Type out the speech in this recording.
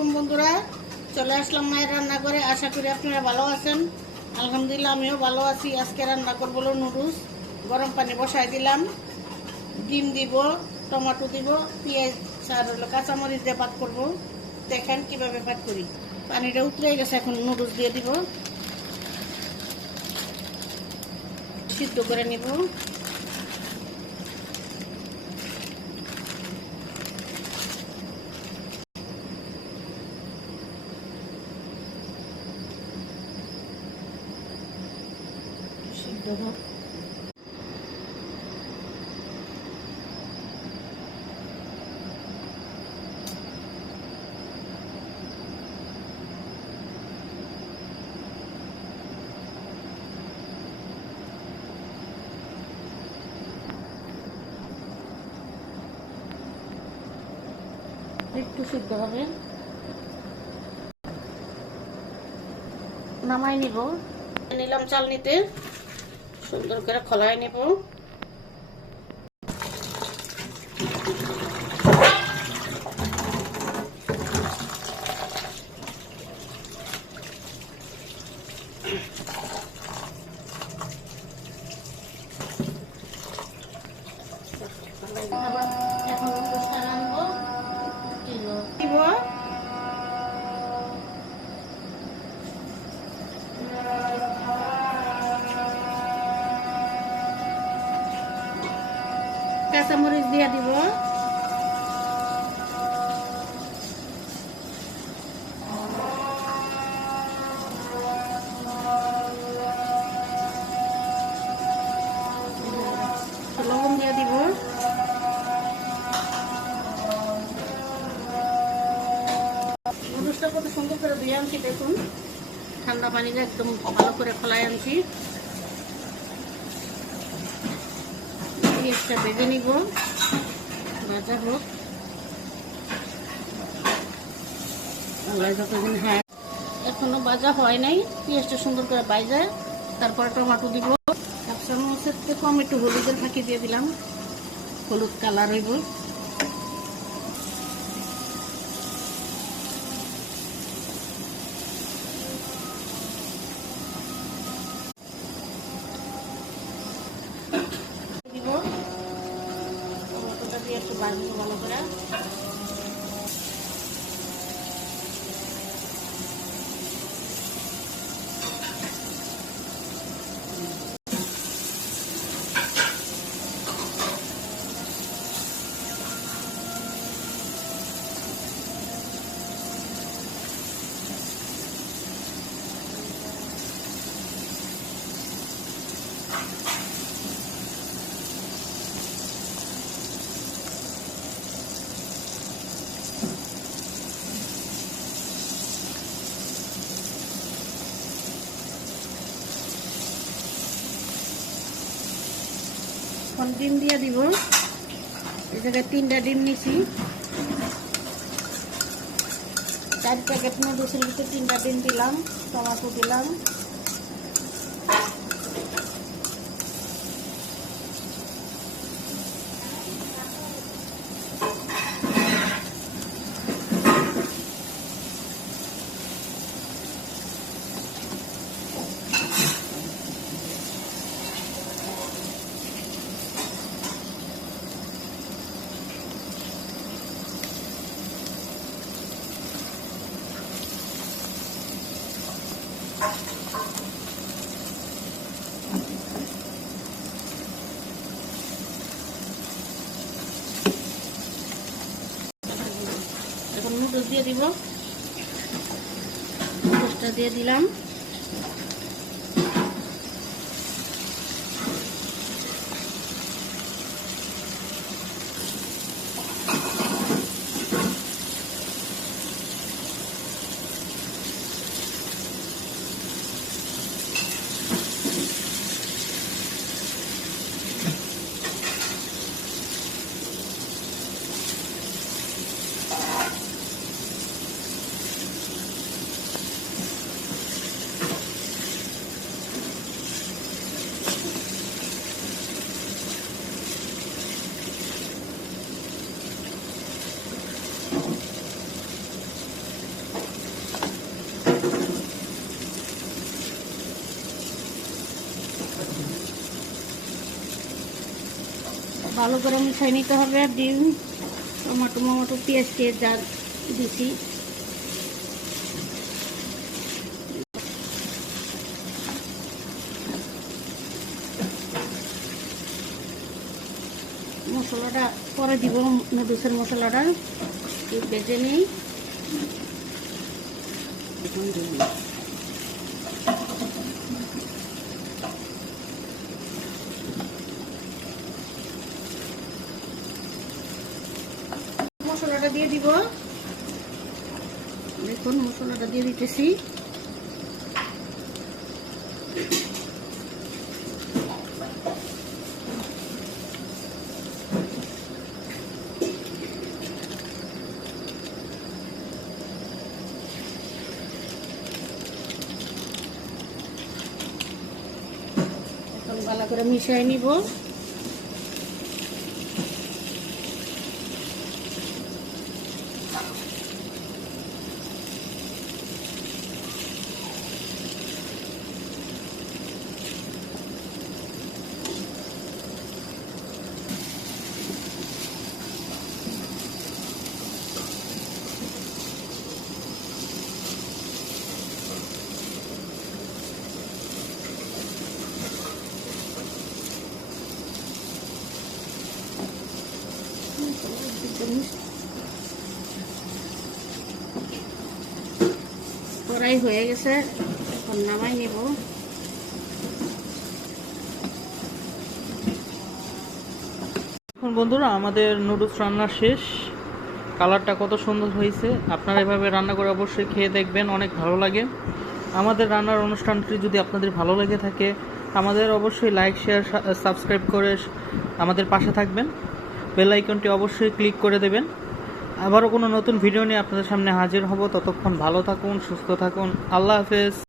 আলাইকুম বন্ধুরা, চলে আসলাম মায়ের রান্না করে। আশা করি আপনারা ভালো আছেন। আলহামদুলিল্লাহ আমিও ভালো আছি। আজকে রান্না করব নুডলস। গরম পানি বসাই দিলাম, ডিম দিব, টমেটো দিব, পেঁয়াজ আর কাঁচামরিচ দিয়ে পাক করবো। দেখেন কিভাবে পাক করি। পানিটা উতরে গেছে, এখন নুডলস দিয়ে দিব, সিদ্ধ করে নিব। সিদ্ধ হোক। একটু সিদ্ধ হবে, নামাই নিব। নিলাম চালনিতে, সুন্দর করে খোলাই নেব। এখন আনবো, দিব কাঁচামরিচ দিয়ে দিব, লবণ দিয়ে দিব, নুডলসটা কত সুন্দর করে ধুয়ে আনছি। দেখুন, ঠান্ডা পানিতে একদম ভালো করে খোলাই আনছি। পেঁয়াজটা ভেজে নিব, ভাজা হোক। হ্যাঁ, এখনো ভাজা হয় নাই। পেঁয়াজটা সুন্দর করে ভাজা, তারপরে টমেটো দিব। এক চামচের থেকে কম একটু হলুদের ফাঁকি দিয়ে দিলাম, হলুদ কালার হইব। দিব টমেটোটা দিয়ে একটু ভাজবো ভালো করে। ডিম দিয়ে দিব। এই জায়গায় 3টা ডিম নিছি। 4 প্যাকেট নুডলসের ভিতরে 3টা ডিম দিলাম, টমেটো দিলাম, এখন নুডলস দিয়ে দিব। নুডলসটা দিয়ে দিলাম, ভালো করে মিশিয়ে নিতে হবে। ডিম, টমেটো মমেটো, পেঁয়াজ টিয়াজ যা দিছি মশলাটা পরে দিব। নুডলসের মশলাটা ভেজে নিই। মশলাটা দিয়ে দিব। দেখুন মশলাটা দিয়ে দিতেছি। এখন ভালো করে মিশিয়ে নিব। কড়াই হয়ে গেছে, এখন নামাই নেব। এখন বন্ধুরা আমাদের নুডলস রান্না শেষ। কালারটা কত সুন্দর হয়েছে। আপনারা এভাবে রান্না করে অবশ্যই খেয়ে দেখবেন, অনেক ভালো লাগে। আমাদের রান্নার অনুষ্ঠানটি যদি আপনাদের ভালো লেগে থাকে আমাদের অবশ্যই লাইক, শেয়ার, সাবস্ক্রাইব করে আমাদের পাশে থাকবেন। বেল আইকনটি অবশ্যই ক্লিক করে দেবেন। আবারও কোনো নতুন ভিডিও নিয়ে আপনাদের সামনে হাজির হব। ততক্ষণ ভালো থাকুন, সুস্থ থাকুন। আল্লাহ হাফেজ।